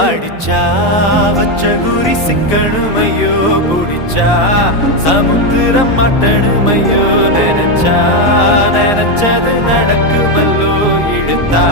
அடிச்சா வச்ச குறி சிக்கணுமையோ புடிச்சா சமுத்திரம் மட்டணுமையோ நினைச்சா நினைச்சது நடக்குமல்லோ இழுத்தா